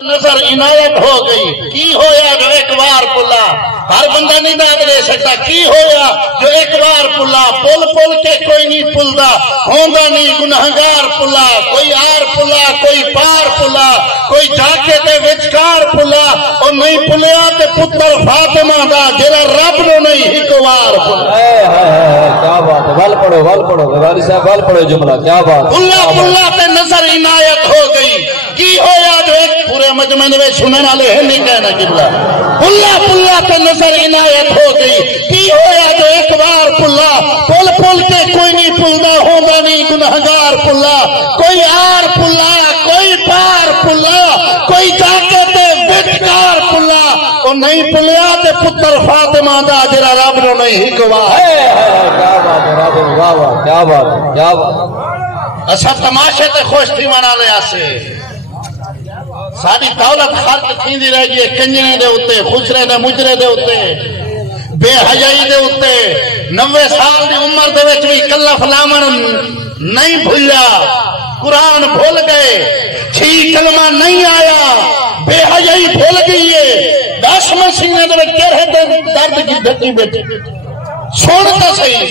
نظر عنایت ہو گئی کی ہویا جو ایک بار پلا ہر بندہ نہیں داد دے سکتا کی ہویا جو ایک بار پلا پل پل کے کوئی نہیں پلدا ہوندا نہیں گنہگار پلا کوئی آر پلا کوئی پار پلا کوئی جاکے دے وچکار پلا اور نہیں پلیا تے پتر فاطمہ دا جڑا رب نو نہیں ایک بار کیا بات ہے ول پڑھو غزالی صاحب ول پڑھو جملہ کیا بات پلا پلا تے نظر عنایت ہو گئی کی ہویا جو ایک پورے مجمع میں سننے والے ہیں نہیں کہنا قبلہ پلا پلا تے نظر عنایت ہو گئی کی ہویا جو ایک بار پلا پل پل کے کوئی نہیں پلدا ہوندا نہیں گنہگار پلا کوئی آر پلا کوئی پار پلا کوئی جاکے تے وچکار پلا اور نہیں پلیا تے پتر فاطمہ دا جڑا رب نو نہیں گواہ کیا بات ہے رب واہ واہ کیا بات ہے کیا بات اچھا تماشے تے خوش تھی منا لیا سے ساری دولت خرچ تھیندی رہ گئی کنجرے دے اوتے خسرے دے مجرے دے اوتے بے حیائی دے اوتے 90 سال دی عمر دے وچ بھی کلف لامن نہیں بھولیا قرآن بھول گئے 6 کلمہ نہیں آیا بے حیائی بھول گئی ہے 10 مسینے دے وچ چہرے تے درد کی دھکی بیٹھی سن تے صحیح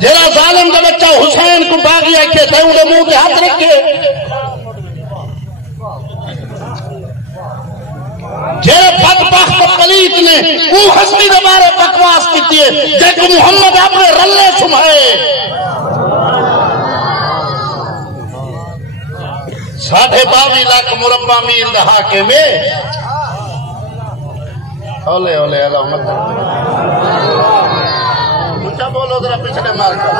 جڑا ظالم دا بچہ حسین کو باغی آکھے تے اون دے منہ تے ہاتھ رکھے جیرے بدبخت پلیت نے وہ ہستی دے بارے بکواس کیتی ہے جے کو محمد اپنے رلے سمھائے 22.5 لاکھ مربع میل دہا کے میں اولے اولے اللہ اونچا بولو ذرا پچھلے مار کر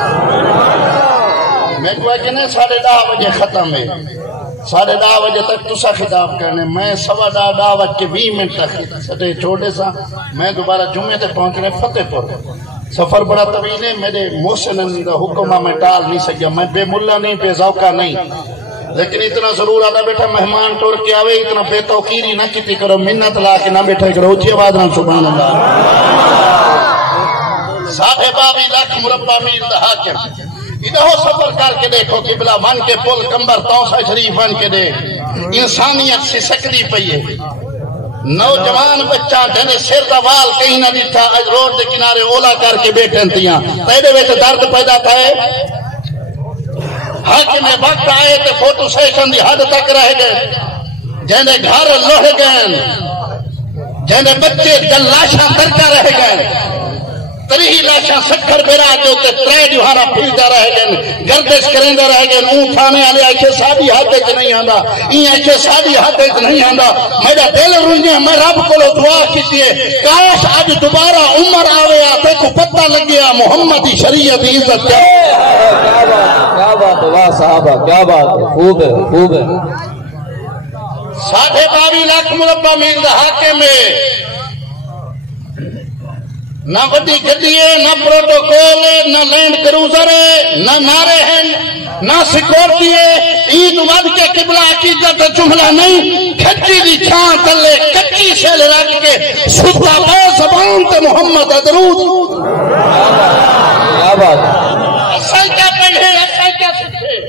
میں کو کہ نہیں 10:30 بجے ختم ہے 10:30 بجے تک تسا خطاب کرنے میں 10:15 بج کے 20 منٹ تک سٹے چھوڑے سا میں دوبارہ جمعے تے پہنچنے فتح پور سفر بڑا طویل ہے میرے محسن حکمہ میں ٹال نہیں سکیا میں بے ملا نہیں بے ذوقہ نہیں لیکن اتنا ضرور آتا بیٹھا مہمان ٹور کے آوے اتنا بے توقیری نہ کیتی کرو منت لا کے نہ بیٹھے کرو اچھی آواز نہ سبحان اللہ 22.5 لاکھ مربع میل دہا کے ادھو سفر کر کے دیکھو قبلہ ون کے پل کمبر توسا شریف ون کے دے انسانیت سے سکتی پئی ہے نوجوان بچہ جنے سر دا وال کہیں نہ دیٹھا اج روڈ دے کنارے اولا کر کے بیٹھن تیاں تیرے وچ درد پیدا تھا ہے حاکم وقت آئے تے فوٹو سیشن دی حد تک رہ گئے جنے گھر لوہ گئے جنے بچے لاشاں درکا رہ گئے 3 لاشاں 70 بیرا جو تے 3 جوہارا پھیلدا رہ گئے گردش کریندا رہ گئے اون تھانے والے آکھے ساڈی حد وچ نہیں آندا این آکھے ساڈی حد وچ نہیں آندا میرا دل رونجیا میں رب کولو دعا کیتی ہے کاش اج دوبارہ عمر آوے تے کو پتہ لگیا محمد دی شریعت دی عزت کیا بات ہے واہ صحابہ کیا بات ہے خوب ہے خوب ہے 22.5 لاکھ مربع میل دہا کے میں نہ بڑی گڈی ہے نہ پروٹوکول ہے نہ لینڈ کروزر ہے نہ نعرے ہیں نہ سیکورٹی ہے عید ود کے قبلہ عقیدت جملہ نہیں کھچی دی چھان تلے کچی شیل رکھ کے ستا بے زبان تے محمد درود کیا بات اصل کیا پڑھے اصل کیا سکھے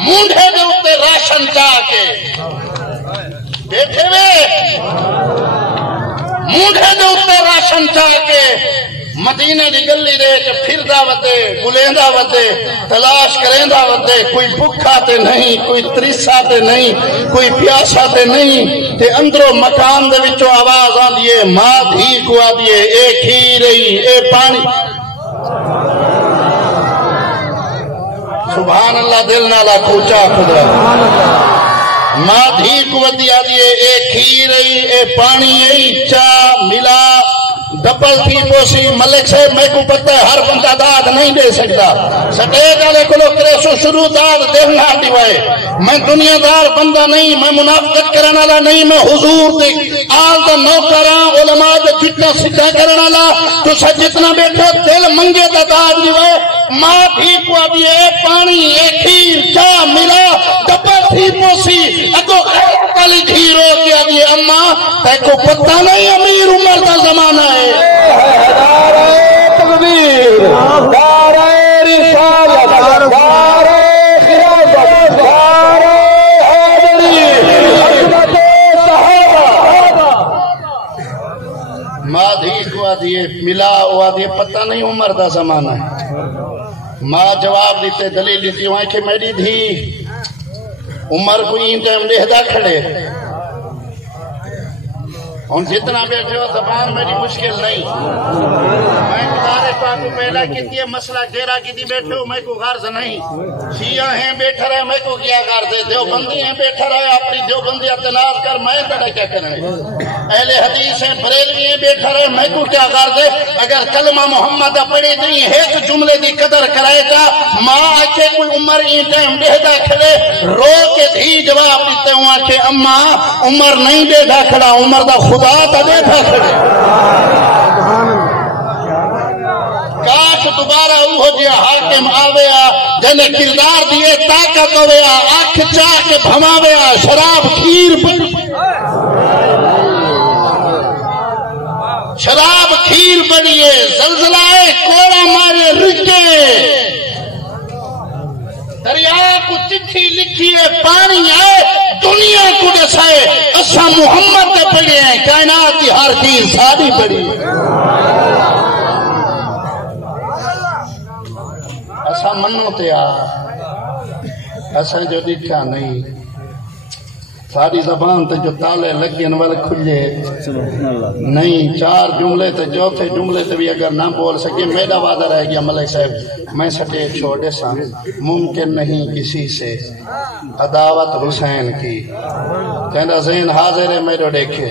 مونڈے دے اتے راشن جا کے دیکھے وے مونڈے دے اتے راشن چاہ کے مدینے دی گلی دے پھردا ودے گلیندا ودے تلاش کریندا ودے کوئی بھکھا تے نہیں کوئی ترسا تے نہیں کوئی پیاسا تے نہیں تے اندروں مکان دے وچوں آواز آندی ہے ماں دھی کو آندی ہے اے کھی رہی اے پانی سبحان اللہ دل نالا کوچا خدا ماں دھی کو ودی آدھی ہے اے کھی رہی اے پانی اے چاہ ملا ڈبل تھی پوسی ملک سے میں کو پتہ ہے ہر بندہ داد نہیں دے سکتا سٹیج والے کو لوگ کریسو شروع داد دینا دیوائے میں دنیا دار بندہ نہیں میں منافقت کرنے والا نہیں میں حضور دے آل دا نوکراں علماء دے جتنا سجدہ کرنے والا تو سب جتنا بیٹھو دل منگے دا داد دیوائے ماں بھی کو ابھی اے پانی اے کھیر چاہ ملا ڈبل تھی پوسی اگو کالی گھیرو کیا دیئے اماں تے کو پتہ نہیں امیر عمر دا زمانہ ہے نعرہ تکبیر نعرہ رسالت نعرہ خلافت نعرہ آدھیے ملا وہ آدھیے پتہ نہیں عمر دا زمانہ ہے ماں جواب دیتے دلیل دیتی وہاں کہ میری دھی عمر کو این ٹائم لہدہ کھڑے ان جتنا بیٹھے ہو زبان میری مشکل نہیں میں گزارش پاکو پہلا کتی ہے مسئلہ گیرہ کتی بیٹھے ہو میں کو غرض نہیں شیعہ ہیں بیٹھا رہے میں کو کیا غرض ہے دیوبندی ہیں بیٹھا رہے اپنی دیوبندی اتناز کر میں تڑا کیا کرنے اہل حدیث ہیں بریلوی ہیں بیٹھا رہے میں کو کیا غرض ہے اگر کلمہ محمد پڑے نہیں ہے تو جملے دی قدر کرائے گا ماں آکے کوئی عمر این ٹائم بیہدہ کھڑے رو کے دھی جواب دیتے ہوں آکے اما عمر نہیں بیہدہ کھڑا عمر دا خدا تا بیٹھا کھڑے کاش دوبارہ ہو جیا حاکم آویا جنہیں کردار دیئے طاقت ہویا آنکھ چاہ کے بھماویا شراب کھیر بڑی شراب کھیر بڑیے زلزلائے کوڑا مارے رکے دریا کو چٹھی لکھیے پانی آئے دنیا کو دسائے اسا محمد کے پڑے ہیں کائنات کی ہر چیز ساری پڑی اسا منو تیار اسا جو دیکھا نہیں ساری زبان تے جو تالے لگین والے کھلے نہیں چار جملے تے چوتھے جملے تے بھی اگر نہ بول سکے میرا وعدہ رہ گیا ملک صاحب میں سٹے چھوڑے سا ممکن نہیں کسی سے عداوت حسین کی کہنا ذہن حاضر ہے میرے دیکھے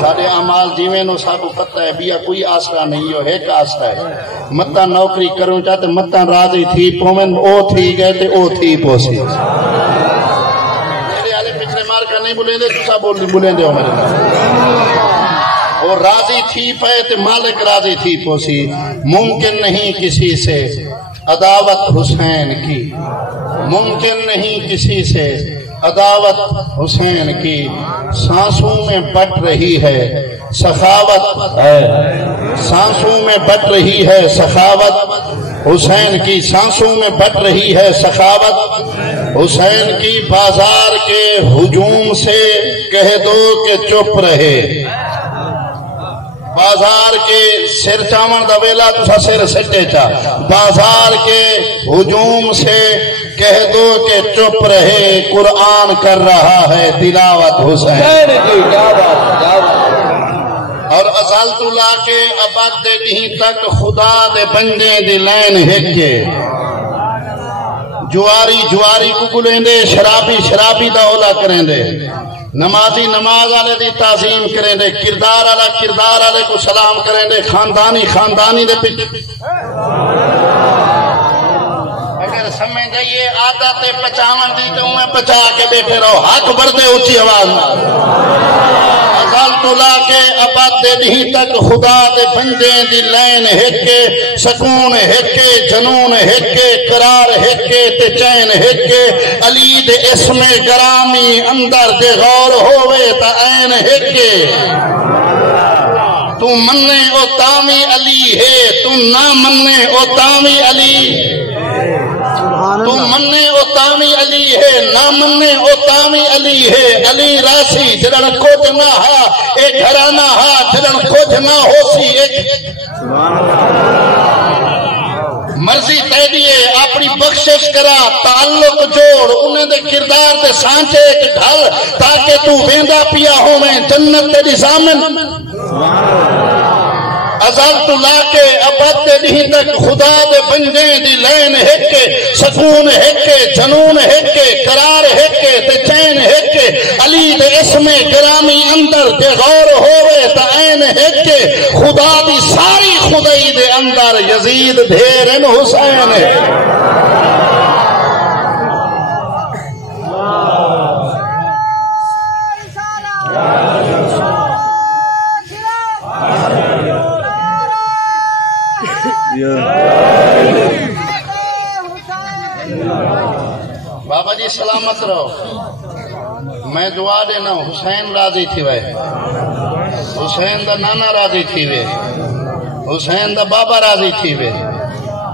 سارے اعمال جیویں نو سابو پتہ ہے بیا کوئی آسرا نہیں ہو ایک آسرا ہے متا نوکری کروں چاہتے متا راضی تھی پومن او تھی گئے تے او تھی پوسی کا نہیں بولیں دے تو سا بولیں دے ہو میرے اور راضی تھی پائے تے مالک راضی تھی پوسی ممکن نہیں کسی سے عداوت حسین کی ممکن نہیں کسی سے عداوت حسین کی سانسوں میں بٹ رہی ہے سخاوت سانسوں میں بٹ رہی ہے سخاوت حسین کی سانسوں میں بٹ رہی ہے سخاوت حسین کی بازار کے ہجوم سے کہہ دو کہ چپ رہے بازار کے سر چاون دا ویلا تسا سر سٹے چا بازار کے ہجوم سے کہہ دو کہ چپ رہے قرآن کر رہا ہے تلاوت حسین اور ازالت اللہ کے ابد دے نہیں تک خدا دے بندے دی لین ہکے جواری جواری کو گلیں دے شرابی شرابی دا اولا کریں دے نمازی نماز آلے دی تعظیم کریں دے کردار آلہ کردار آلے کو سلام کریں دے خاندانی خاندانی دے پچھ اگر سمجھ دئیے عادت پچاون دی تو میں پچا کے بیٹھے رہو حق بردے اچھی آواز ازالت اللہ کے ابد دے نہیں تک خدا دے بندے دی لین ہکے سکون ہکے جنون ہکے قرار ہکے تے چین ہکے علی دے اسم گرامی اندر دے غور ہوئے تا عین ہکے تو مننے او تامی علی ہے تو نہ مننے او تامی علی تو مننے او تامی علی ہے نہ مننے او تامی علی ہے علی راسی جڑن کچھ نہ ہا ایک گھرانہ ہا جڑن کچھ نہ ہو سی ایک مرضی تے دیئے اپنی بخشش کرا تعلق جوڑ انہیں دے کردار دے سانچے ایک ڈھل تاکہ تو ویندہ پیا ہو میں جنت دے نظامن ازالت اللہ کے ابد دے نہیں تک خدا دے بندے دی لین ہکے سکون ہکے جنون ہکے قرار ہکے تے چین ہکے علی دے اسم گرامی اندر دے غور ہوئے تا عین ہکے خدا دی ساری خدائی دے اندر یزید دھیرن حسین ہے بابا جی سلامت رہو میں دعا دینا حسین راضی تھی وے حسین دا نانا راضی تھی وے حسین دا بابا راضی تھی وے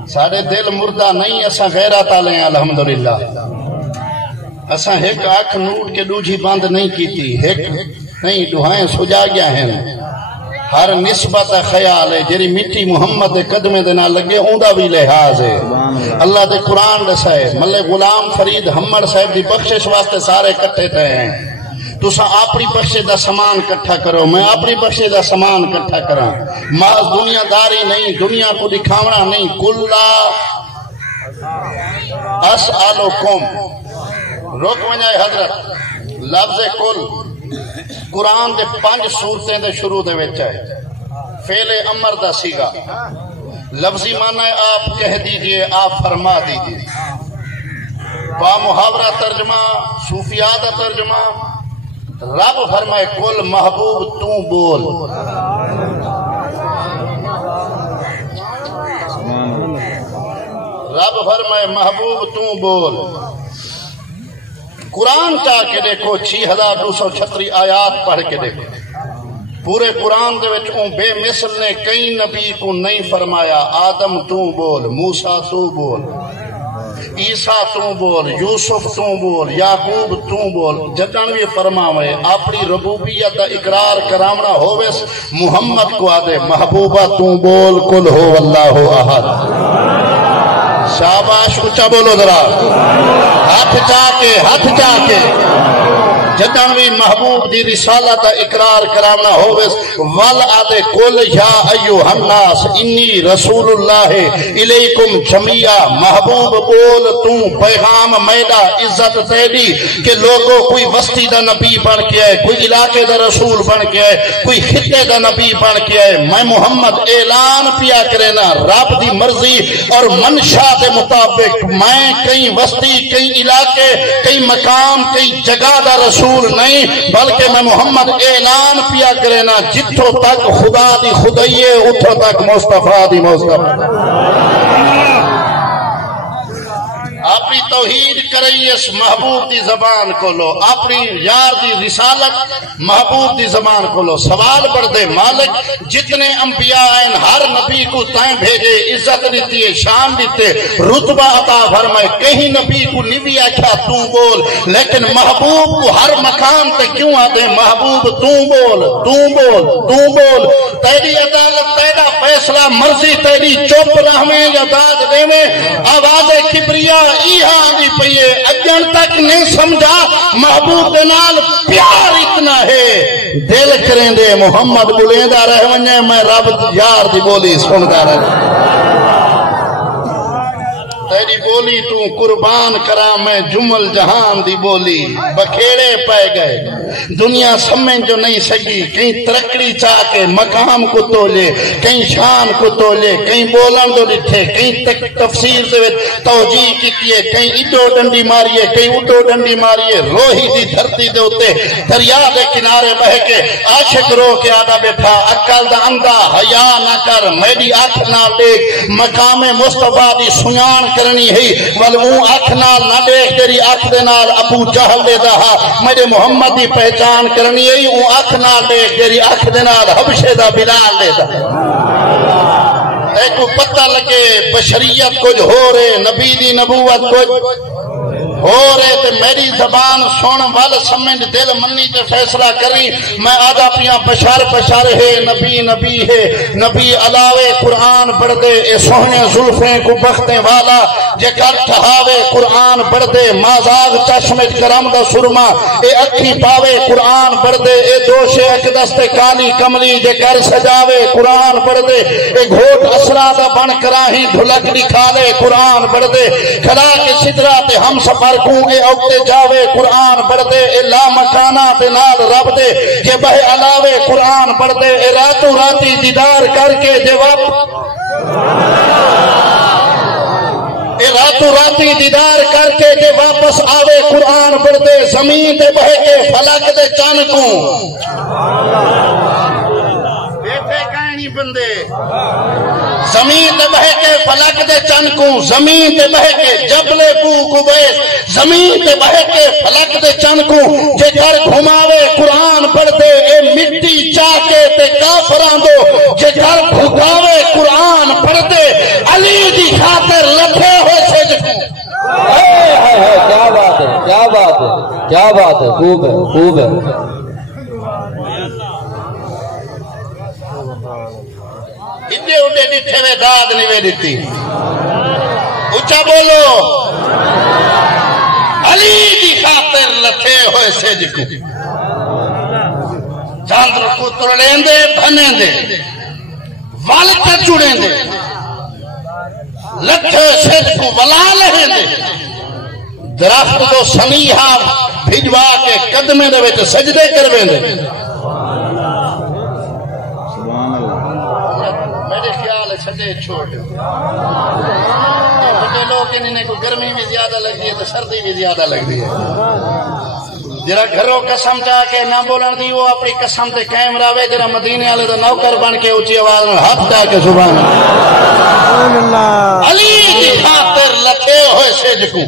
سارے دل مردہ نہیں اسا غیرات آلے ہیں الحمدللہ اسا ایک آنکھ نوٹ کے دوجھی باندھ نہیں کی تھی ایک نہیں دعائیں سجا گیا ہیں ہر نسبت خیال ہے جری مٹی محمد دے قدمے دے نہ لگے اوندا بھی لحاظ ہے اللہ دے قرآن دسا ہے ملے غلام فرید ہمڑ صاحب دی بخشش واسطے سارے کٹھے تھے ہیں تسا اپنی بخشے دا سامان کٹھا کرو میں اپنی بخشے دا سامان کٹھا کراں محض دنیا داری نہیں دنیا کو دکھاونا نہیں کلا اسالکم روک ونجائے حضرت لفظ کل قرآن دے 5 سورتیں دے شروع دے وچ ہے فعل امر دا سیگا لفظی معنی آپ کہہ دیجئے آپ فرما دیجئے با محاورہ ترجمہ صوفیاء دا ترجمہ رب فرمائے کل محبوب تو بول رب فرمائے محبوب تو بول قرآن چاہ کے دیکھو 6236 آیات پڑھ کے دیکھو پورے قرآن دے وچ اون بے مثل نے کئی نبی کو نہیں فرمایا آدم تو بول موسیٰ تو بول عیسیٰ تو بول یوسف تو بول یعقوب تو بول جتن بھی فرماوے اپنی ربوبیت دا اقرار کرامنا ہوویس محمد کو آدھے محبوبہ تو بول کل ہو اللہ احد شاباش اچھا بولو ذرا ہاتھ چاہ کے جتن بھی محبوب دی رسالت اقرار کرامنا ہوویس وال آدھے کل یا ایوہ الناس انی رسول اللہ الیکم جمیعہ محبوب بول تو پیغام میڈا عزت تیری کہ لوگوں کوئی وسطی دا نبی بن کے آئے کوئی علاقے دا رسول بن کے آئے کوئی خطے دا نبی بن کے آئے میں محمد اعلان پیا کرینا رب دی مرضی اور منشا دے مطابق میں کئی وسطی کئی علاقے کئی مقام کئی جگہ دا رسول نہیں بلکہ میں محمد اعلان پیا کرینا جتھوں تک خدا دی خدائیے اتھوں تک مصطفیٰ دی مصطفیٰ اپنی توحید کرئی اس محبوب دی زبان کو لو اپنی یار دی رسالت محبوب دی زبان کو لو سوال پڑھ دے مالک جتنے انبیاء ہیں ہر نبی کو تائیں بھیجے عزت دیتی ہے شان دیتے رتبہ عطا فرمائے کہیں نبی کو نبی آکھا تو بول لیکن محبوب کو ہر مقام تے کیوں آتے محبوب تو بول تیری عدالت تیرا فیصلہ مرضی تیری چپ رہویں یا داد دیویں آواز کبریا ایہاں دی پئیے اجن تک نہیں سمجھا محبوب دے نال پیار اتنا ہے دل کریں دے محمد بلیندہ رہ ونجے میں رب یار دی بولی سندا رہ تیری بولی تو قربان کرا میں جمل جہان دی بولی بکھیڑے پائے گئے دنیا سمجھ جو نہیں سکی کہیں ترکڑی چاہ کے مقام کو تولے کہیں شان کو تولے کہیں بولن دو لٹھے کہیں تفسیر سے توجیہ کیتیے کہیں اڈو ڈنڈی ماریے کہیں اڈو ڈنڈی ماریے روہی دی دھرتی دے ہوتے دریا دے کنارے بہ کے عاشق رو کے آدھا بیٹھا عقل دا اندھا حیا نہ کر میری آنکھ نہ دیکھ مقام مصطفیٰ دی سنیان کرنی ہے ول اون اکھ نال نہ دیکھ تیری اکھ دے نال ابو جہل دے دہا میرے محمد دی پہچان کرنی ہے اون اکھ نال دیکھ تیری اکھ دے نال حبشے دا بلال دے دہا اے کو پتہ لگے بشریت کچھ ہو رہے نبی دی نبوت کچھ ہو رہے تے میری زبان سن وال سمجھ دل منی تے فیصلہ کری میں آدھا پیاں بشار ہے نبی علاوے قرآن پڑھ دے اے سوہنے زلفیں کو بختیں والا جے کر ٹھہاوے قرآن پڑھ دے مازاغ چشمت کرم دا سرما اے اکھی پاوے قرآن پڑھ دے اے دوش اک دستے کالی کملی جے کر سجاوے قرآن پڑھ دے اے گھوٹ اسرا دا بن کراہی دھلک دکھالے قرآن پڑھ دے کھلا کے صدرہ تے ہم سفر کو اے اوتے جاوے قرآن پڑھ دے اے لا مکانہ تے نال رب دے جے بہ علاوے قرآن پڑھ دے اے راتوں راتی دیدار کر کے جے اے راتوں راتی دیدار کر کے جے واپس آوے قرآن پڑھ دے زمین دے بہ کے فلک دے چن کو بیٹھے کہنی بندے زمین دے بہ کے فلک دے چن کو زمین دے بہ کے جبل کو کبیس زمین دے بہ کے فلک دے چن کو جے کر گھماوے قرآن پڑھ دے اے مٹی چاکے تے کافراں دو جے کر بھگاوے قرآن پڑھ دے علی دی خاطر لکھے ہوئے سے کیا بات ہے کیا بات ہے کیا بات ہے خوب ہے اڈے اڈے ڈٹھے وے داد نہیں وے دیتی اچھا بولو علی دی خاطر لتھے ہوئے سج کو چاندر کو ترڑیں دے بھنے دے وال کے چڑیں دے لتھے سج کو ولا لہیں دے درخت کو سنیہا بھجوا کے قدمے دے وچ سجدے کرویں دے میرے خیال ہے چھٹے چھوڑ بڑے لوگ انہیں کو گرمی بھی زیادہ لگتی ہے تو سردی بھی زیادہ لگتی ہے جرا گھروں قسم چاہ کے نہ بولن دی وہ اپنی قسم تے قائم راوے جرا مدینے والے تو نوکر بن کے اونچی آواز میں ہاتھ چاہ کے سبحان اللہ علی دی خاطر لکھے ہوئے سج کو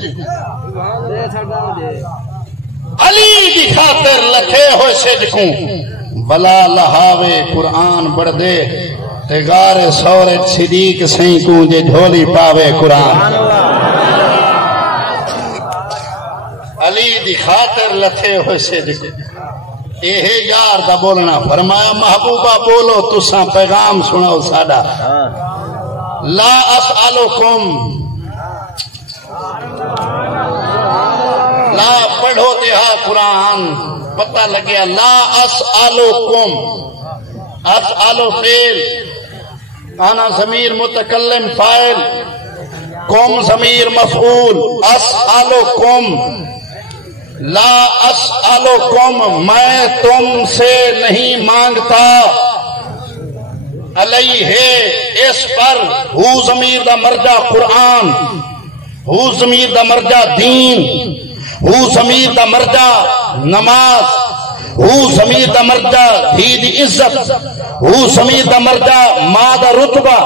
علی دی خاطر لکھے ہوئے سج کو بلا لہاوے قرآن بڑھ دے غار سورج صدیق سیں کو جے جھولی پاوے قرآن علی دی خاطر لتھے ہوئے سے دیکھو اے یار دا بولنا فرمایا محبوبہ بولو تساں پیغام سناؤ ساڈا لا اسالکم لا پڑھو دیہا قرآن پتہ لگیا لا اسالکم اسالو فعل انا ضمیر متکلم فاعل قوم ضمیر مفعول اسالکم لا اسالکم میں تم سے نہیں مانگتا علیہ اس پر ہو ضمیر دا مرجع قرآن ہو ضمیر دا مرجع دین ہو ضمیر دا مرجع نماز ہو ضمیر دا مرجع دھی دی عزت ہو ضمیر دا مرجع ماں دا رتبہ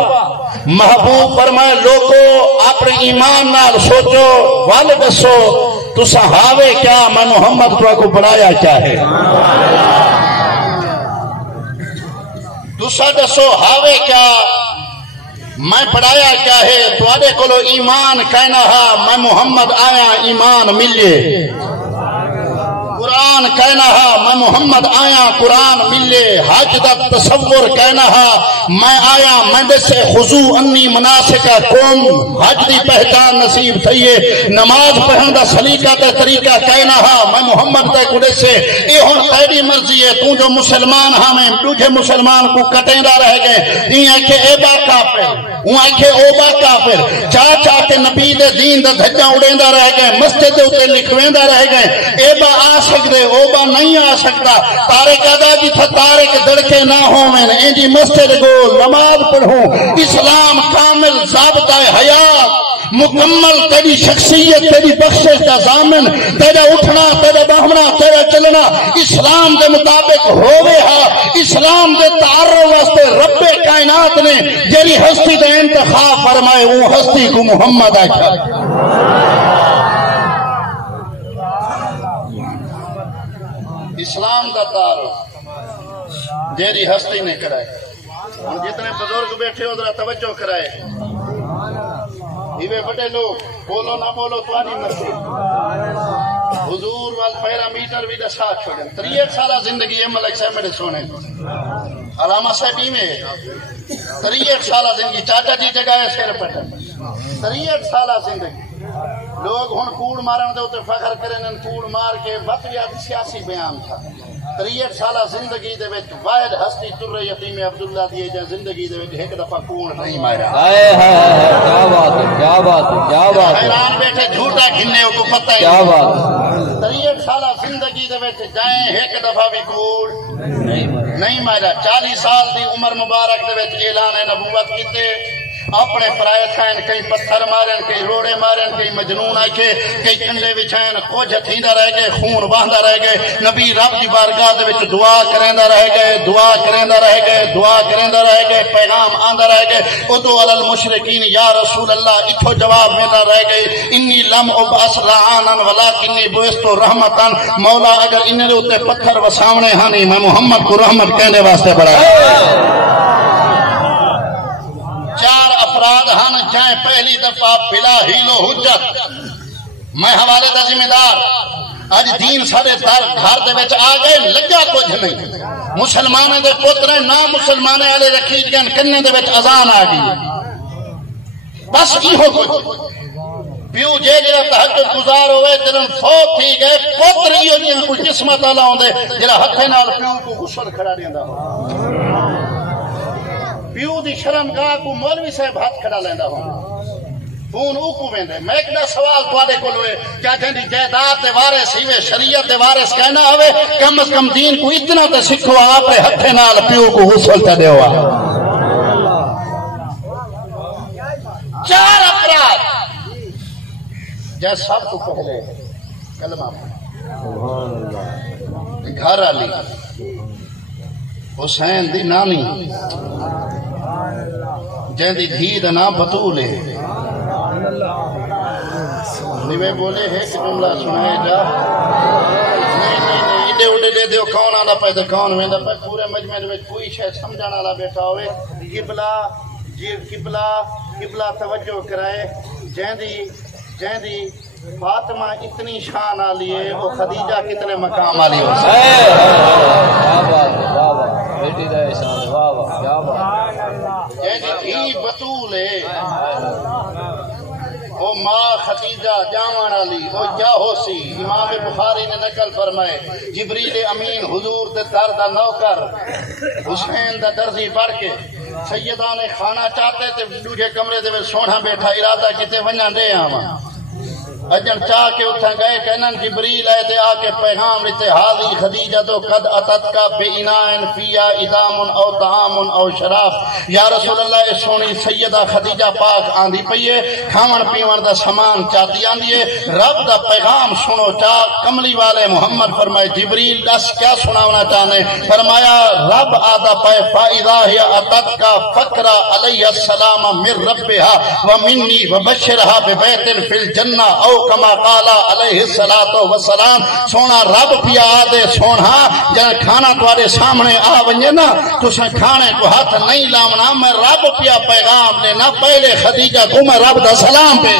محبوب فرمائے لوگو اپنے ایمان نال سوچو والے دسو تسا ہاوے کیا میں محمد کو بنایا کیا ہے تسا دسو ہاوے کیا میں پڑھایا کیا ہے تواڈے کولو ایمان کہنا ہے میں محمد آیا ایمان ملے قرآن کہنا ہے میں محمد آیا قرآن ملے حج دا تصور کہنا ہے میں آیا میں سے خضوع انی مناسکا قوم حج دی پہچان نصیب تھئیے نماز پڑھن دا سلیقہ تے طریقہ کہنا ہے میں محمد تے کڑے سے اے ہن تیری مرضی ہے تو جو مسلمان ہاں میں تجھے مسلمان کو کٹیں دا رہ گئے این ہے کہ اے با کافر اون ہے کہ او با کافر چاہ چاہ کے نبی دے دین دا دھجا اڑیں دا رہ گئے مسجد دے اوتے لکھویں دا رہ گئے اے با سکتے او با نہیں آ سکتا تارک ادا جی تھا تارک دڑکے نہ ہوں میں انجی مسجد کو نماز پڑھوں اسلام کامل ضابطہ حیات مکمل تیری شخصیت تیری بخشش کا ضامن تیرا اٹھنا تیرا بہنا تیرا چلنا اسلام دے مطابق ہوئے ہا اسلام دے تعارف واسطے رب کائنات نے جیری ہستی دے انتخاب فرمائے وہ ہستی کو محمد آکھا اسلام کا تعارف جیری ہستی نے کرائے جتنے بزرگ بیٹھے ہو ذرا توجہ کرائے یہ بڑے لوگ بولو نہ بولو تو نہیں مرضی حضور وال پیرامیٹر بھی دسا چھوڑیں 63 سالہ زندگی ہے ملک صاحب میرے سونے علامہ صاحبی میں 63 سالہ زندگی چاچا جی جگہ ہے سیر پٹن 63 سالہ زندگی لوگ ہن کوڑ مارن دے تے فخر کرن کوڑ مار کے وقت سیاسی بیان تھا 63 سالہ زندگی دے وچ واحد ہستی تر یتیم عبداللہ دی جے زندگی دے وچ ایک دفعہ کوڑ نہیں مارا ہائے ہائے کیا بات ہے کیا بات ہے کیا بات ہے حیران بیٹھے جھوٹا گھننے کو پتہ ہے کیا بات 63 سالہ زندگی دے وچ جائیں ایک دفعہ بھی کوڑ نہیں مارا 40 سال دی عمر مبارک دے وچ اعلان نبوت کیتے اپنے پرائے تھائن کئی پتھر مارن کئی روڑے مارن کئی مجنون آکے کئی کنڈے بچھائن کچھ تھیندا رہ گئے خون بہندا رہ گئے نبی رب دی بارگاہ دے وچ دعا کریندا رہ گئے دعا کریندا رہ گئے دعا کریندا رہ گئے پیغام آندا رہ گئے ادعو علی المشرکین یا رسول اللہ اتھو جواب ملدا رہ گئے انی لم ابعث لعانا ولکنی بعثت رحمتا مولا اگر انہاں دے اوتے پتھر وساونے ہاں نہیں میں محمد کو رحمت کہنے واسطے بڑھایا چار افراد ہن جائیں پہلی دفعہ بلا ہیل و حجت میں حوالے دا ذمہ دار اج دین سارے گھر دے وچ آ گئے لگا کچھ نہیں مسلمانے دے پتر نہ مسلمانے والے رکھی گئے کنے دے وچ اذان آ گئی بس ایہو کچھ پیو جے جڑا تہجد گزار ہوئے جنن فوت تھی گئے پتر ایہو جیاں کوئی قسمت والا ہوندے جڑا ہتھے نال پیو کو غسل کھڑا دیندا ہو پیو دی شرمگاہ کو مولوی صاحب ہاتھ کھڑا لیندا ہو فون اوکو ویندے میں ایک سوال تواڈے کول ہوئے کیا جہندی جائیداد دے وارث ہیوے شریعت دے وارث کہنا ہوئے کم از کم دین کو اتنا تے سکھو آپ ہتھے نال پیو کو غسل تے دیو چار افراد جے سب کو پہلے کلمہ گھر والی حسین دی نانی جہندی دھی دا نام بطول ہے نوے بولے ہے کہ جملہ سنائے جا نہیں اڈے اڈے دے دیو کون آنا پہ تو کون ویندا پہ پورے مجمع میں کوئی شاید سمجھانا والا بیٹھا ہوئے قبلہ توجہ کرائے جہندی فاطمہ اتنی شان والی ہے وہ خدیجہ کتنے مقام والی ہو جہندی بطول ہے وہ ماں خدیجہ جامان علی وہ کیا ہو سی امام بخاری نے نقل فرمائے جبریل امین حضور دے در دا نوکر حسین دا درزی پڑھ کے سیدہ نے کھانا چاہتے تھے دوجے کمرے دے سونا بیٹھا ارادہ کتے ونجا دے آواں اجن چاہ کے اتھا گئے کہنن جبریل آئے تے آکے پیغام لیتے حاضی خدیجہ تو قد اتت کا بے انائن فیا ادام او طعام او شراب یا رسول اللہ اس سونی سیدہ خدیجہ پاک آندھی پئیے کھاون پیون دا سامان چاہتی آندھیے رب دا پیغام سنو چاہ کملی والے محمد فرمائے جبریل دس کیا سناونا چاہنے فرمایا رب آدھا پہ فائدہ ہی اتت کا فقرہ علیہ السلام من ربها ومنی وبشرها ببیت فی الجنہ او کما قالا علیہ السلام سونا رب پیا دے سونا جن کھانا تمہارے سامنے آ ونجے نا تو کھانے کو ہاتھ نہیں لاونا میں رب پیا پیغام لینا پہلے خدیجہ کو میں رب دا سلام پہ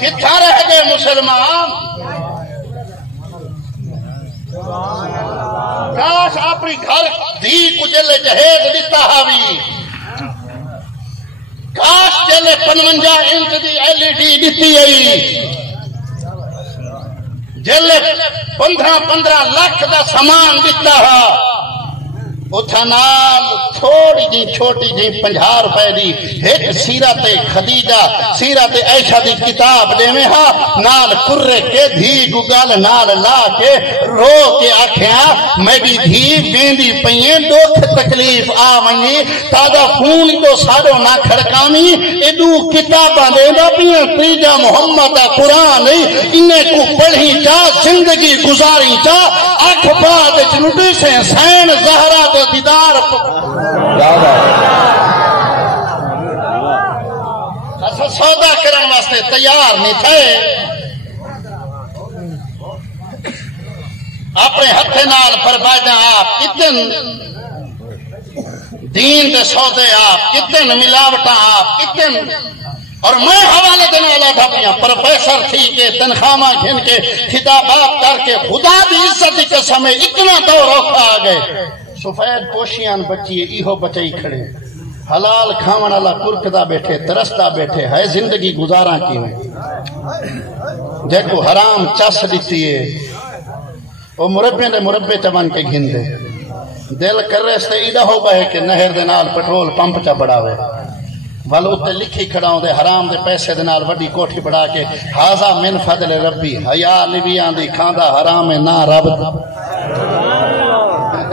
کتھا رہ گئے مسلمان کاش اپنی گھر دھی کجلے جہیز دیتا ہوئی کاش جلے 55 انچ دی LED دیتی آئی جلے 15 لاکھ دا سامان دیتا ہے اتھا نال تھوڑی جی چھوٹی جی 50 روپے دی ایک سیرت خدیجہ سیرت عائشہ دی کتاب دے میں ہاں نال کرے کے دھی گگل نال لا کے رو کے آکھیاں میری دھی بیندی پئیں دکھ تکلیف آونی تادا خون تو سارو نہ کھڑکانی ایڈو کتاباں دیندا پیاں تیجا محمد دا قرآن انہیں کو پڑھی چا زندگی گزاری چا اکھ بعد جنوبی سے حسین زہرا دیدار سودا کرن واسطے تیار نہیں تھے اپنے ہتھے نال فرمایا آپ کتن دین دے سودے آپ کتن ملاوٹاں آپ کتن اور میں حوالے دینے والا تھا اپنی پروفیسر تھی کہ تنخواہ گھن کے خطابات کر کے خدا دی عزت کی قسم اتنا دور روکا آ گئے سفید پوشیان بچی ایہو بچائی کھڑے حلال کھاون والا کرکدا بیٹھے ترستا بیٹھے ہے زندگی گزارا کیوں دیکھو حرام چس دیتی ہے وہ مربے دے مربے چبن کے گھن دے دل کر رہے سے ایڈا ہو گئے کہ نہر دے نال پٹرول پمپ چا بڑا ہوئے والو تے لکھی کھڑا ہوں دے حرام دے پیسے دے نال وڈی کوٹھی بڑھا کے حاضا من فضل ربی حیا نبیان دی کھاندا حرام نہ رب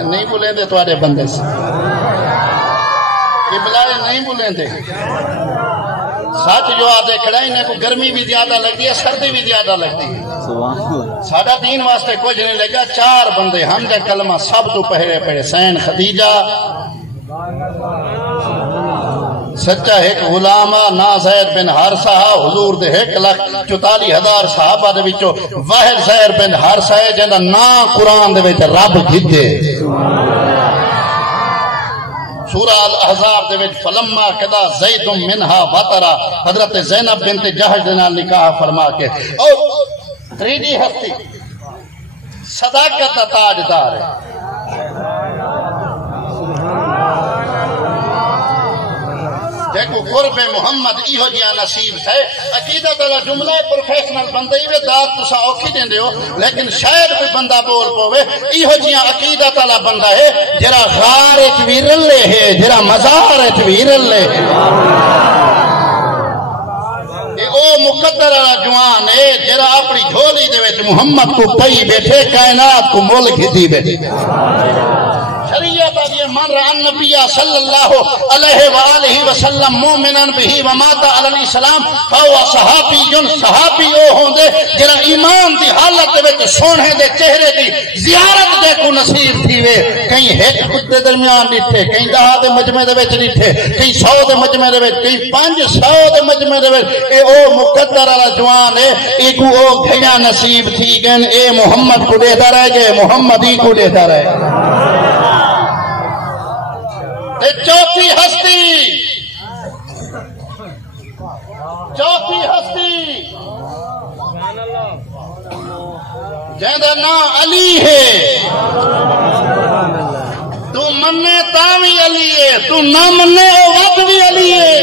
نہیں بولیں دے تو آڑے بندے سے قبلائے نہیں بولیں دے سچ جو آدھے کھڑائی نے کو گرمی بھی زیادہ لگتی ہے سردی بھی زیادہ لگتی ہے ساڑھا دین واسطے کچھ نہیں لگا 4 بندے ہم جا کلمہ سب تو پہرے پہرے سین خدیجہ سچا ایک غلامہ نا زید بن حارثہ حضور دے 1,44,000 صحابہ دے وچوں واحد زید بن حارثہ ہے جنہاں نا قرآن دے وچ رب گھدے سورہ الاحزاب دے وچ فلما قضا زید منہا وطرا حضرت زینب بنت جہش دے نال نکاح فرما کے اور تریجی ہستی صداقت دا تاجدار ہے دیکھو قرب محمد ایہو جیاں نصیب ہے عقیدہ والا جملہ پروفیشنل بندے ہی داد تسا اوکھی دیندے ہو لیکن شاید بھی بندہ بول پوے ایہو جیاں عقیدہ والا بندہ ہے جرا غار وچ وی رلے ہے جرا مزار وچ وی رلے ہے او مقدر والا جوان ہے جرا اپنی جھولی دے وچ محمد کو پئی بیٹھے کائنات کو مول گھدی بیٹھے شریعت یہ من رہا النبی صلی اللہ علیہ وآلہ وسلم مومنان بھی وماتا علی الاسلام فہو صحابی او ہوں دے جرا ایمان دی حالت دے وچ سونے دے چہرے دی زیارت دے کو نصیب تھی وے کہیں ایک خود دے درمیان ڈٹھے کہیں 10 دے مجمع دے وچ ڈٹھے کہیں 100 دے مجمع دے وچ کہیں 500 دے مجمع دے وچ اے او مقدر والا جوان ہے اے کو او گھڑیاں نصیب تھی گن اے محمد کو دیتا رہ گئے محمد ہی کو دیتا رہے چوتھی ہستی جہاں نام علی ہے تو مننے تاوی علی ہے تو نہ مننے وقت بھی علی ہے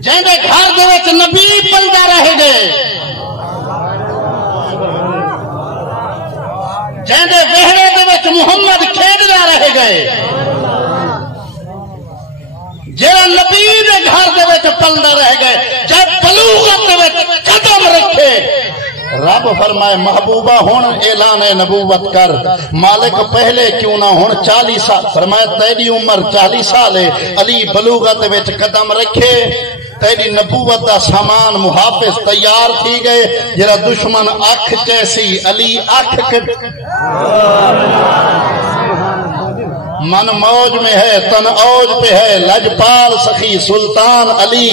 جہاں گھر دے وچ نبی پلدا رہ گئے جہاں وہڑے دے وچ محمد کھیڈدا رہ گئے جہاں نبی دے گھر دے وچ پلدا رہ گئے جب بلوغت دے وچ قدم رکھے رب فرمائے محبوبہ ہن اعلان نبوت کر مالک پہلے کیوں نہ ہن 40 سال فرمایا تیری عمر 40 سال ہے علی بلوغت دے وچ قدم رکھے تیری نبوت دا سامان محافظ تیار تھی گئے جرا دشمن اکھ جیسی علی اکھ من موج میں ہے تن اوج پہ ہے لجپال سخی سلطان علی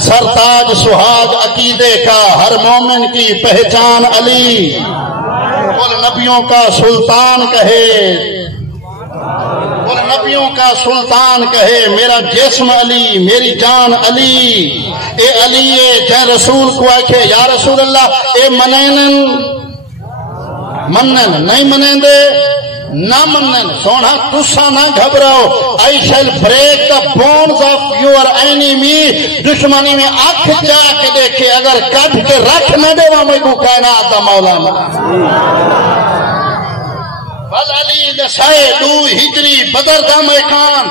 سرتاج سہاگ عقیدے کا ہر مومن کی پہچان علی بول نبیوں کا سلطان کہے اور نبیوں کا سلطان کہے میرا جسم علی میری جان علی اے علی جے رسول کو آکھے یا رسول اللہ اے منین نہیں منین دے نہ منن سونا تسا نہ گھبراؤ I shall break the bones of your enemy دشمنی میں آنکھ جا کے دیکھے اگر کٹ کے رکھ نہ دے میں کو کائنات دا مولانا بل علی دسائے 2 ہجری بدر دا میکان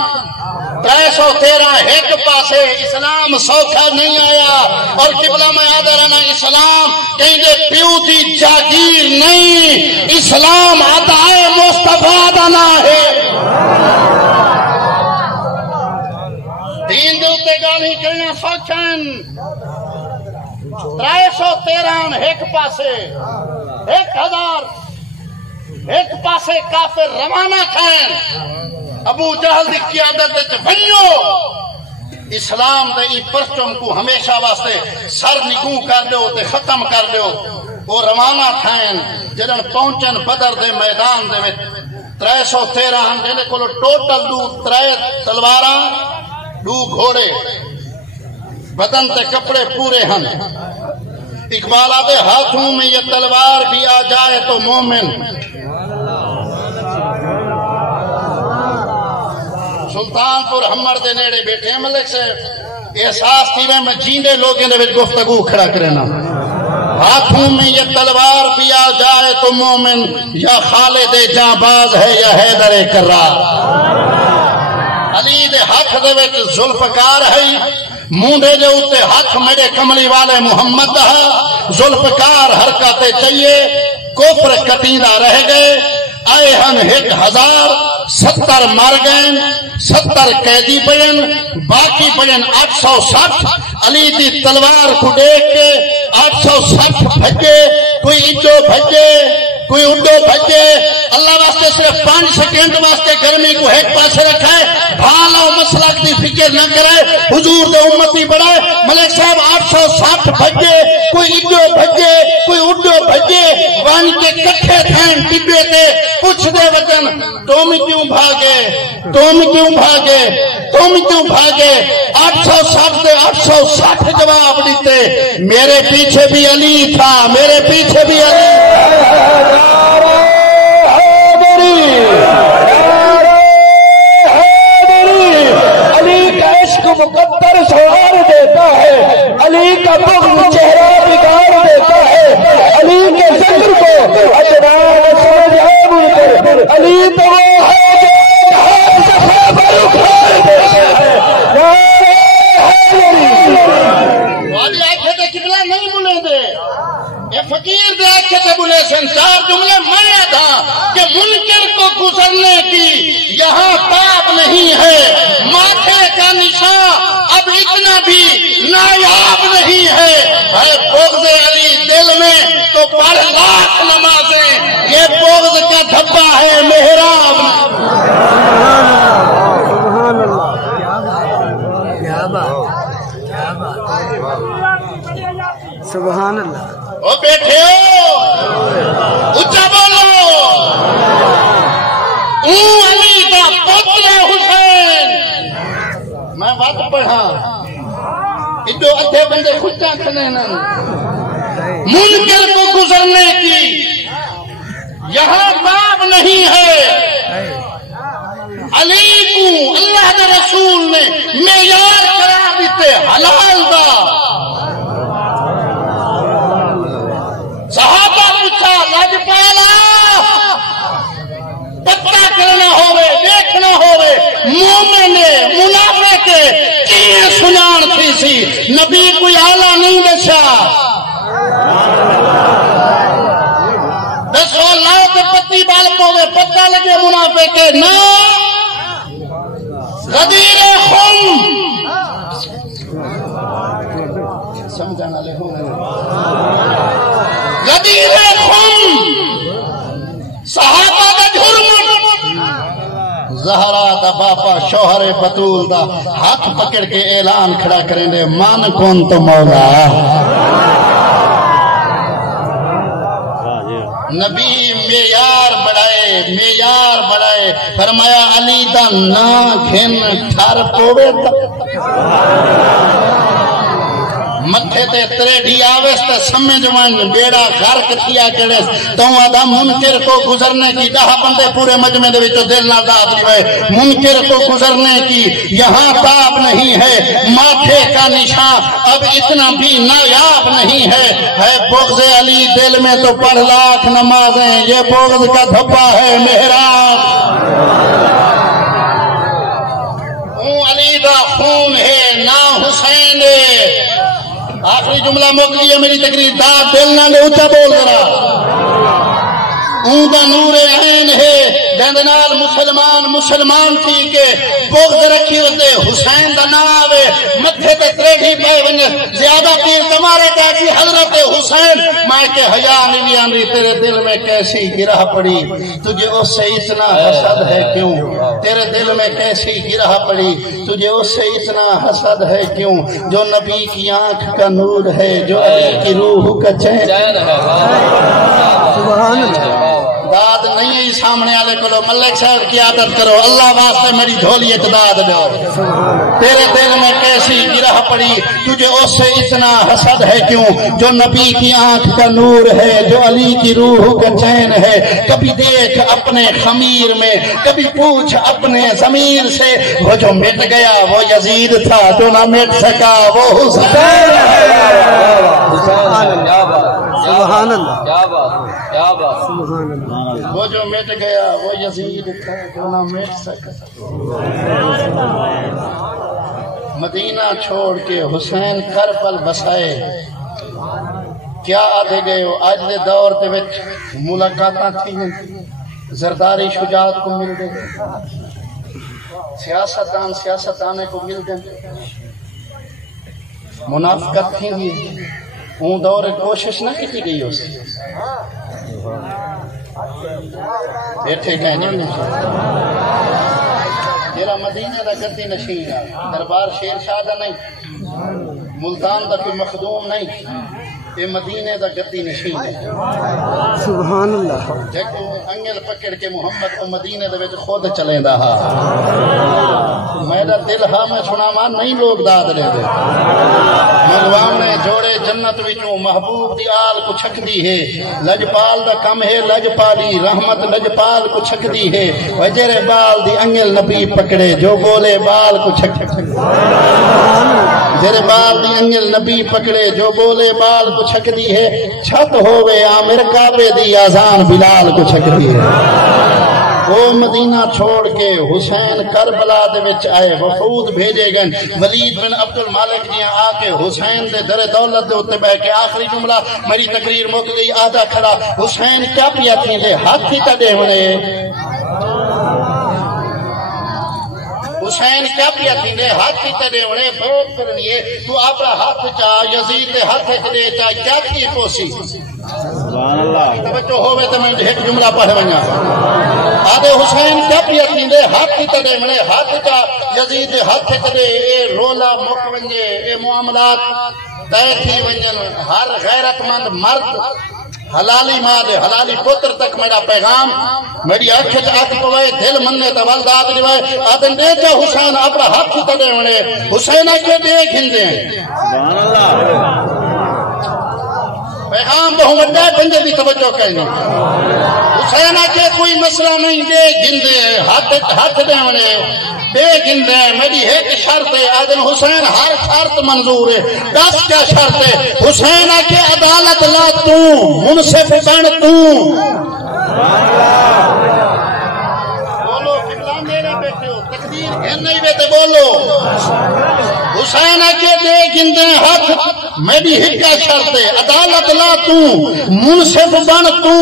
313 ایک پاسے اسلام سوکھا نہیں آیا اور قبلہ میں یاد رہنا اسلام کہیں دے پیو دی جاگیر نہیں اسلام عطائے مصطفیٰ دانا ہے دین دے اتے گالی کریاں سوکھن 313 ایک پاسے 1000 ایک پاسے کافر روانہ کھائیں ابو جہل دی قیادت وچ ونجو اسلام دے ای پرچم کو ہمیشہ واسطے سر نگوں کر دیو تے ختم کر دیو وہ روانہ تھائیں جدن پہنچن بدر دے میدان دے وچ 313 ہن جنے کولو ٹوٹل 3 تلواراں 2 گھوڑے بدن تے کپڑے پورے ہن اقبال آتے ہاتھوں میں یہ تلوار بھی آ جائے تو مومن سلطان پور ہمر دے نیڑے بیٹھے ہیں ملک سے احساس تھی میں جیندے لوگیں دے وچ گفتگو کھڑا کرنا ہاتھوں میں یہ تلوار بھی آ جائے تو مومن یا خالد جاں باز ہے یا حیدر کرار علی دے ہاتھ دے وچ ذوالفقار ہے مونڈے دے اوتے ہاتھ میرے کملی والے محمد ہے ذوالفقار حرکتیں چاہیے کوپر کتیندہ رہ گئے آئے ہن 1070 مر گئے 70 قیدی پڑن باقی پڑن 860 علی دی تلوار کو دیکھ کے 860 بھجے کوئی اجو بھجے کوئی اڈو بھجے اللہ واسطے صرف 5 سیکنڈ واسطے گرمی کو ایک پاسے رکھا ہے بھالا مسلک کی فکر نہ کرے حضور دے امتی بڑھائے ملک صاحب 860 بھجے کوئی اڈو بھجے کوئی اڈو بھجے وان کے کٹھے تھین ٹبے تے پوچھ دے وطن تم کیوں بھاگے تم کیوں بھاگے تم کیوں بھاگے 860 دے 860 جواب دیتے میرے پیچھے بھی علی تھا میرے پیچھے بھی علی کا عشق مقدر سوار دیتا ہے علی کا بغض چہرہ بگاڑ دیتا ہے علی کے ذکر کو اجرام سمجھ ہے علی تو وہ ہے جو ہاتھ سے خیبر اکھاڑ دیتا ہے وادی آنکھیں دے قبلہ نہیں بولے دے یہ فقیر دے آنکھیں دے بولے سنسار جملے میں تھا کہ منکر کو گزرنے کی یہاں تاب نہیں ہے ماتھے کا نشان اب اتنا بھی نایاب نہیں ہے بغض علی دل میں تو پڑھ لاکھ نمازیں یہ بغض کا دھبا ہے محراب سبحان اللہ او بیٹھے ہو اچھا بولو علی کا پتر حسین میں بات پڑھا ادھو ادھے بندے خچا کھنے منکر کو گزرنے کی یہاں باب نہیں ہے علی کو اللہ کے رسول نے معیار قرار دیتے حلال دا صحابہ پوچھا لاجپالا پتہ کرنا ہوئے دیکھنا ہوئے مومن منافق کیے سنان تھی سی نبی کوئی آلہ نہیں دشا دسو لاؤ کے پتی بال پوے پتہ لگے منافق کے نا غدیر خم سمجھانا لے غدیر خم صحابہ دا جرم زہرا دا باپا شوہر بطول دا ہاتھ پکڑ کے اعلان کھڑا کریں دے مان کون تو مولا نبی معیار بڑھائے فرمایا علی دا نا کھن ٹھار پوے متھے تے تریڈی آویس تے سمجھ وانج بیڑا غرق کیا کڑے تو آدھا منکر کو گزرنے کی دہا بندے پورے مجمع دے وچوں دل نہ داد لیوے منکر کو گزرنے کی یہاں تاب نہیں ہے ماتھے کا نشان اب اتنا بھی نایاب نہیں ہے بغض علی دل میں تو پڑھ لاکھ نمازیں یہ بغض کا دھبا ہے محراب علی دا خون ہے نا حسین ہے آخری جملہ موقعی ہے میری تقریر داد دل نہ لے اچھا بول رہا اون دا نور عین ہے دندنال مسلمان تھی کہ بغض رکھی ہوتے حسین دا ناوے متھے تے تریڈی پائے ونجے زیادہ پیر تمہارے کہتی حضرت حسین میں کہ حیا نہیں آندی تیرے دل میں کیسی گرہ پڑی تجھے اس سے اتنا حسد ہے کیوں تیرے دل میں کیسی گرہ پڑی تجھے اس سے اتنا حسد ہے کیوں جو نبی کی آنکھ کا نور ہے جو علی کی روح کا چین ہے سبحان اللہ داد نہیں ہے سامنے والے کو ملک صاحب کی عادت کرو اللہ واسطے میری جھولی داد دو تیرے دل میں کیسی گرہ پڑی تجھے اس سے اتنا حسد ہے کیوں جو نبی کی آنکھ کا نور ہے جو علی کی روح کا چین ہے کبھی دیکھ اپنے خمیر میں کبھی پوچھ اپنے ضمیر سے وہ جو مٹ گیا وہ یزید تھا جو نہ مٹ سکا وہ حسین سبحان اللہ کیا بات سبحان اللہ وہ جو مٹ گیا وہ یزید تھا جو نہ مٹ سکا مدینہ چھوڑ کے حسین کربل بسائے کیا آدھے گئے ہو آج دے دور دے وچ ملاقاتاں تھی زرداری شجاعت کو مل گئے سیاستانے کو مل گئے منافقت تھی اون دور کوشش نہ کی گئی اس بیٹھے کہیں جیرا مدینہ دا گدی نشین ہے دربار شیر شاہ دا نہیں ملتان دا کوئی مخدوم نہیں یہ مدینے دا گدی نشین ہے سبحان اللہ جیکو انگل پکڑ کے محمد کو مدینے دے وچ خود چلیں دا ہا میرا دل ہا میں سناواں نہیں لوگ داد لے دے مغوام نے جوڑے جنت وچوں محبوب دی آل کو چھک دی ہے لجپال دا کم ہے لجپالی رحمت لجپال کو چھک دی ہے وجرے بال دی انگل نبی پکڑے جو بولے بال کو چھک جرے بال دی انگل نبی پکڑے جو بولے بال کو چھک دی ہے چھت ہووے عامر کعبے دی آزان بلال کو چھک دی ہے وہ مدینہ چھوڑ کے حسین کربلا دے وچ آئے وفود بھیجے گئے ولید بن عبد المالک جی آ کے حسین دے در دولت دے اتے بہ کے آخری جملہ میری تقریر مک گئی آدھا کھڑا حسین کیا پیا تھی دے ہاتھ ہی تڑے ہونے حسین کیا پیا تھی دے ہاتھ ہی تڑے ہونے بہت کرنیے تو اپنا ہاتھ چاہ یزید دے ہاتھ دے چاہ کیا کی پوسی سبحان اللہ توجہ ہوئے تو میں ایک جملہ پڑھ ونجا آدھے حسین کیا پیا تھی دے ہاتھ ہی تڑے ہونے ہاتھ چاہ یزید دے ہاتھ دے اے رولا مک ونجے اے معاملات طے تھی ونجن ہر غیرت مند مرد حلالی ماں دے حلالی پتر تک میرا پیغام میری اکھ چاک پوئے دل مننے تول داد دیوائے آدھن دے جا حسین اپنا ہاتھ ہی تڑے ہونے حسین کے دے گھندے ہیں سبحان اللہ پیغام بہو وڈا بندے دی توجہ کہنی حسین کے کوئی مسئلہ نہیں دے گھندے ہیں ہاتھ دے ہونے دے گندے میری ایک شرط ہے آدم حسین ہر شرط منظور ہے 10 کیا شرط ہے حسین کے عدالت لا تو منصف بن تو بولو قبلہ میرے بیٹے ہو تقدیر ہے نہیں بیٹے بولو حسین کے دے گندے ہاتھ میری ایک شرط ہے عدالت لا تو منصف بن تو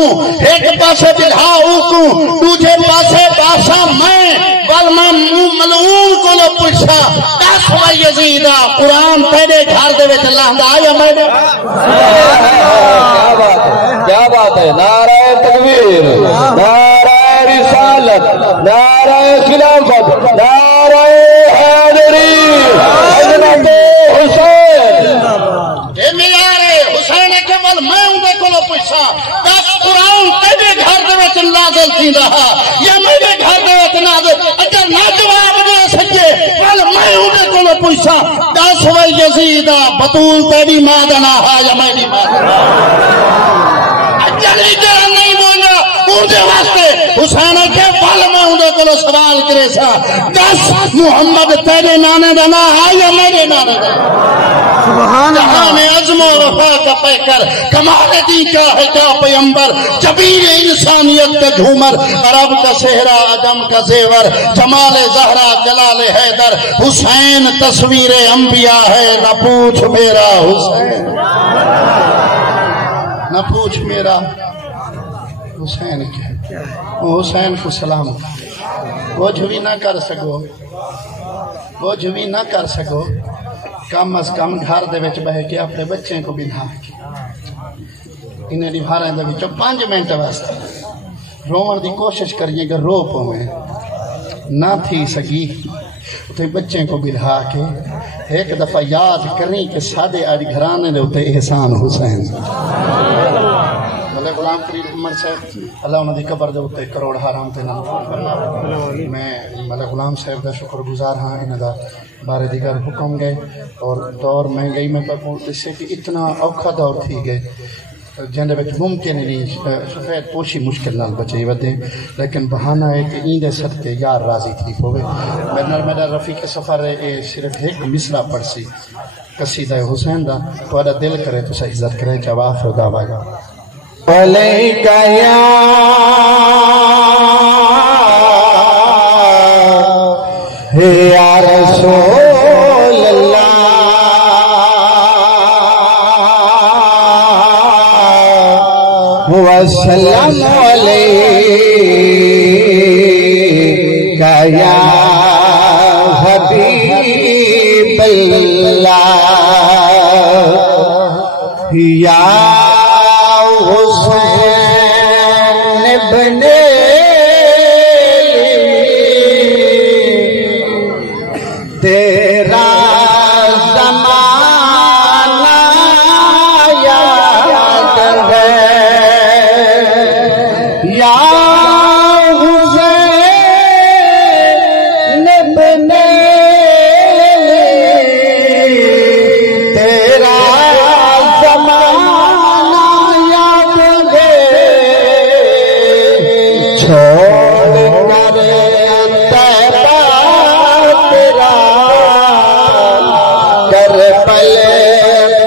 ایک پاسے بلہا تو دوسرے پاسے باسا میں ملعون کو لو پوچھا 10 و یزیدہ قرآن پہلے گھر دے وچ اللہ دا آیا میں نے کیا بات ہے نعرہ تکبیر نعرہ رسالت نعرہ خلافت نعرہ حیدری حضرت حسین اے میارے حسین کمل میں اندے کو لو پوچھا 10 قرآن پہلے گھر دے وچ نازل تھی رہا یا میرے گھر دے وچ نازل اگر نہ جواب دے سکے ول میں اندے کو لو پوچھا 10 و یزیدہ بطول تیری ماں دا نہ ہے یا میری ماں اگر ادھر نہیں بولا اندے واسطے حسین کے ول میں اندے کو لو سوال کرے سا 10 محمد تیرے نانے دا نہ ہے یا میرے نانے دا سبحان اللہ جہان عظم و وفا کا پیکر کمال دی کا ہے کیا پیمبر جبیر انسانیت کا جھومر عرب کا صحرا عجم کا زیور جمال زہرا جلال حیدر حسین تصویر انبیاء ہے نہ پوچھ میرا حسین نہ پوچھ میرا حسین کیا حسین کو سلام وہ جھوی نہ کر سکو وہ جھوی نہ کر سکو کم از کم گھر دے وچ بہ کے اپنے بچے کو بٹھا کے انہیں نبھاریں دے وچوں 5 منٹ واسطے رومن دی کوشش کریے گا رو پویں نہ تھی سکی تے بچے کو بٹھا کے ایک دفعہ یاد کریں کہ سادے آج گھرانے دے تے احسان حسین ملک غلام فرید عمر صاحب اللہ انہوں دی قبر دے تے کروڑ حرام تے نام میں ملک غلام صاحب دا شکر گزار ہاں انہوں دا بارے دیگر حکم گئے اور دور مہنگائی میں اس سے کہ اتنا اوکھا دور تھی گئے جن وچ ممکن نہیں سفید پوشی مشکل نال بچائی ودے لیکن بہانہ ہے کہ ایندے صدقے یار راضی تھی ہوئے میرا رفیق سفر ہے صرف ایک مصرع پڑھ سی قصیدہ حسین دا تھوڑا دل کرے تو عزت کرے جواب خدا باگا علیک یا رسول اللہ وسلم علیک یا حبیب اللہ یا حسین بنے تیرا زمانہ یاد ہے یا حسین بنے تیرا زمانہ یاد ہے چھوڑ کر طیبہ تیرا کربل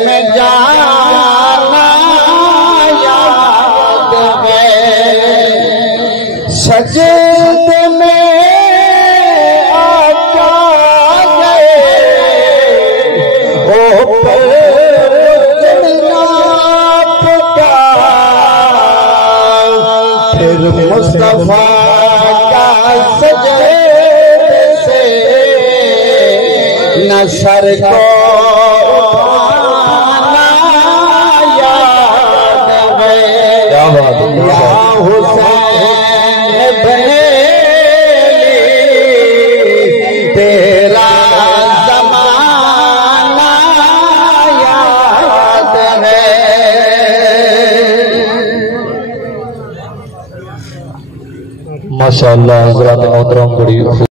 میں جانا یاد ہے سجدے میں آقا گئے اوپر جناب کا پھر مصطفیٰ کا سجدے سے نہ سر کو اٹھانا یاد ہے یا حسین بنے تیرا زمانہ یاد ہے ماشاءاللہ حضرات محترم بڑی